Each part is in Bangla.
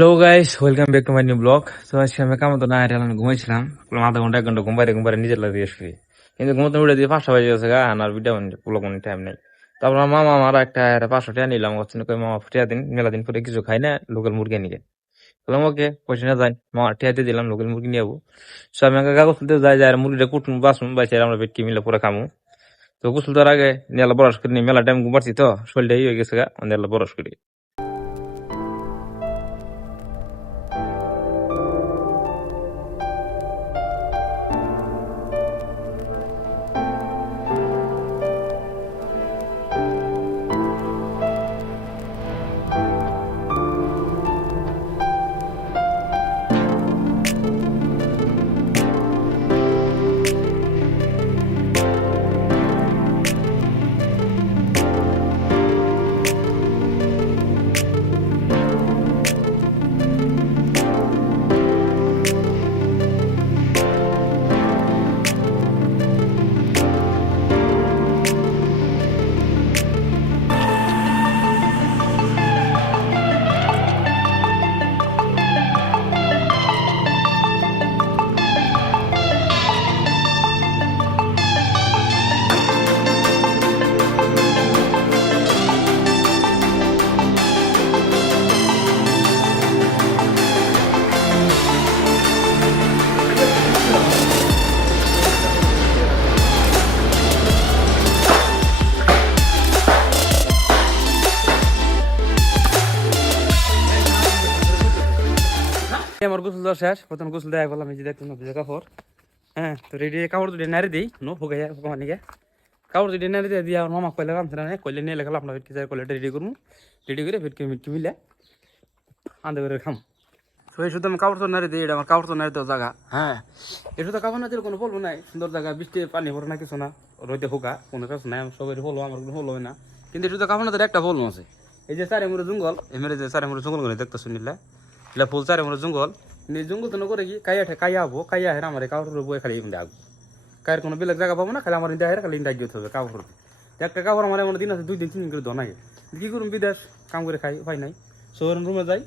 Hello guys, welcome back to my new blog. তো আজকে আমি কামতো না হারিয়ে ঘুমাইছিলাম, আধা ঘন্টা 1 ঘন্টা ঘুম পারে নিজের লাগে শুয়ে, কিন্তু ঘুমোতে উঠে দিয়ে 5টা বাজে গেছে গা, আর ভিডিও ব্লগ কোনো টাইম নেই। তারপর আমার মামা আমার একটা 500 টাকা নিলাম, হচ্ছে কই মামা টিয়া দিন, মেলা দিন পরে কিছু খাই না, লোকাল মুরগি নিয়ে বললাম ওকে পয়সা না যাই, মামা টিয়া দিয়ে দিলাম, লোকাল মুরগি নিয়ে যাবো। সো আমি কাগজ তুলতে যাই, যাই মুরগিটা কুটুম বাসুন বাইছে, আমরা বেটকি মিলে পরে খামু। তো গোসল দেওয়ার আগে নেলা বরস করি নি, মেলা টাইম ঘুম পাচ্ছি তো শরীরটা হয়ে গেছে গা, নেলা বরস করি। আমার গোসল দেওয়া শেষ, প্রথম গোসল দেওয়া বললাম, এই যে দেখলাম ভিজা কাপড়। হ্যাঁ, তো রেডি কাপড় দুটো নাড়ি দিই, নো ফুকাই ফুকানি গে কাপড় দুটো নাড়ি দিয়ে দিয়ে আমার মামা কইলে রামছে না, কইলে নিয়ে লেখালাম আপনার ভেটকি যায়, কইলে রেডি করবো, রেডি করে ভেটকি মিটকি মিলে আন্দা করে খাম। তো এই শুধু আমি কাপড় তো নাড়ি দিই, এটা আমার কাপড় তো নাড়ি দেওয়া জায়গা। হ্যাঁ, এই শুধু কাপড় না দিলে কোনো বলবো নাই, সুন্দর জায়গা, বৃষ্টি পানি পড়ে না কিছু না, রইতে ফুকা কোনো কাজ নাই, সবাই হলো, আমার কোনো হলো না। কিন্তু এই শুধু কাপড় না দিলে একটা বলবো আছে, এই যে চারে মুড়ে জঙ্গল, এমনি যে চারে মুড়ে জঙ্গল করে দেখতে শুনিলে এগুলা ফুল চারে মুড়ে জঙ্গল, জঙ্গল তো করে কি কাইয়া হবো, কাইয়া হের আমার কাপড় বয়ে খালি ইন্দে আগবো, কায়ের কোনো বেলেগ জায়গা পাবো না, খালি আমার ইন্দে হের খালি ইন্দা গিয়ে হবে কাপড়। একটা কাপড় আমার এমন দিন আছে 2 দিন 3 দিন করে ধোয়া লাগে, কি করুন বিদেশ কাম করে খাই উপায় নাই। শহর রুমে যাই,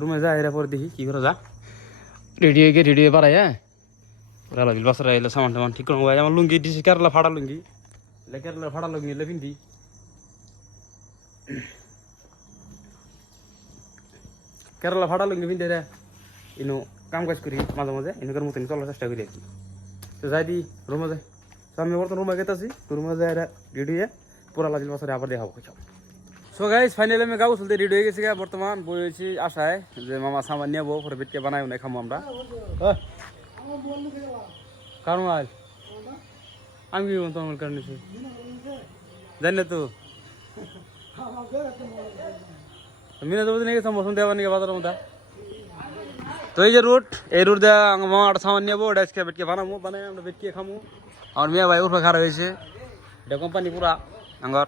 রুমে যাই এর পরে দেখি কি করে যা রেডি হয়ে গিয়ে রেডি হয়ে বাড়াই। হ্যাঁ, ওরা বিল বাসার এলে সামান টামান ঠিক করবো, আমার লুঙ্গি দিছি কেরালা ফাড়া লুঙ্গি, কেরালা ফাড়া লুঙ্গি এলে পিন্দি, কেরালা ফাড়া লুঙ্গি পিন্দি রে ইনো কাম কাজ করি মাঝে মাঝে, ইনকার মতন চলার চেষ্টা করি আর কি। তো যাই দি রুমে যাই, তো আমি বর্তমান রুমে গেতেছি, তো রুমে যাই রেডি হয়ে পুরা লাগিল বছরে আবার দেখাবো সব। সো গাইস, ফাইনালি আমি গাও চলতে রেডি হয়ে গেছি, বর্তমান বই হয়েছি আশায় যে মামা সামান নিয়ে বউ পরে বেটকে বানাই না খামো আমরা। কারণ আজ আমি কি তোমার কারণ জানি না তো মিনা তো নিয়ে গেছিলাম মৌসুম দেওয়া নিয়ে বাজারের মধ্যে। তো এই যে রুট, এই রুট দেওয়া মামা একটা সামান নিয়ে ওটা আজকে বেটকে বানাবো, বানাই আমরা বেটকে খামো। আমার মেয়ে ভাই উঠে খারাপ হয়েছে, এটা কোম্পানি পুরা আঙ্গর